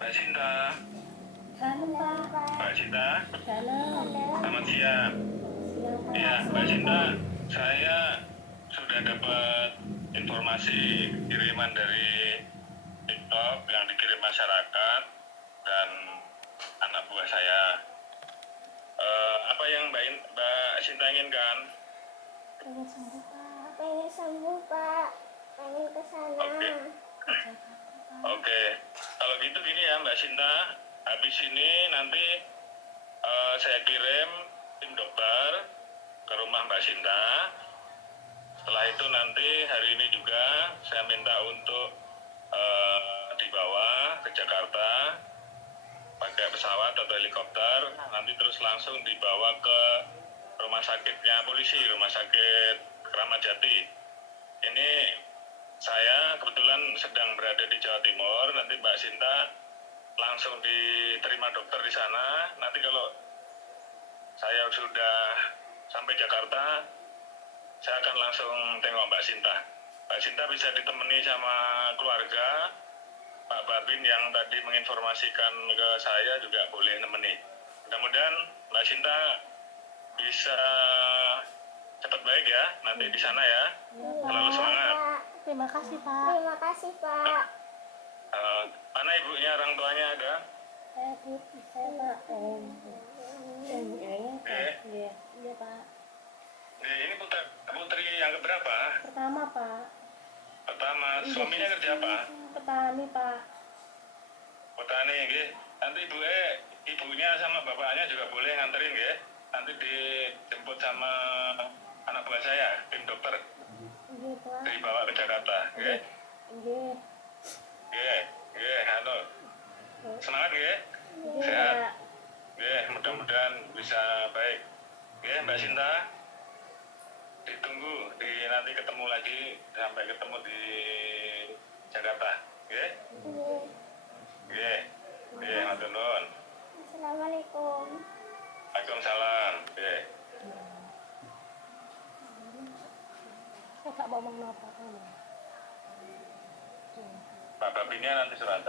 Mbak Sinta. Halo Pak. Mbak Sinta. Halo. Selamat siang. Siang Pak. Ya, Mbak Sinta, saya sudah dapat informasi kiriman dari TikTok yang dikirim masyarakat dan anak buah saya. Apa yang Mbak Sinta inginkan? Pengen sembuh Pak. Pengen sembuh Pak, pengen ke sana. Oke. Ke Jakarta Pak. Oke, kalau gitu gini ya Mbak Sinta, habis ini nanti saya kirim tim dokter ke rumah Mbak Sinta. Setelah itu nanti hari ini juga saya minta untuk dibawa ke Jakarta pakai pesawat atau helikopter, nanti terus langsung dibawa ke rumah sakitnya polisi, rumah sakit Kramat Jati. Ini saya kebetulan sedang berada di Jawa Timur, nanti Mbak Sinta langsung diterima dokter di sana. Nanti kalau saya sudah sampai Jakarta, saya akan langsung tengok Mbak Sinta. Mbak Sinta bisa ditemani sama keluarga, Pak Babin yang tadi menginformasikan ke saya juga boleh nemeni. Mudah-mudahan Mbak Sinta bisa cepat baik ya, nanti di sana ya. Selalu semangat. Terima kasih Pak. Terima kasih Pak. Mana ibunya, orang tuanya ada? Saya Bu, saya Pak. Iya, iya Pak. Ini putri yang keberapa? Pertama Pak. Pertama, suaminya kerja apa? Petani Pak. Petani, nggih. Nanti ibunya sama bapaknya juga boleh nganterin, nggih. Nanti dijemput sama anak buah saya, tim dokter. Iya Pak. Dibawa ke Jakarta, nggih. Iya. Nggih, anu. Semangat, nggih. Iya Sehat. Pak. Nggih, mudah-mudahan bisa baik. Nggih, Mbak Sinta. Ditunggu nanti ketemu lagi sampai ketemu di Jakarta, nggih. Nggih, matur nuwun. Assalamualaikum. Waalaikumsalam. Nggih. Saya gak mau ngomong apa. Pak Babinnya nanti surat.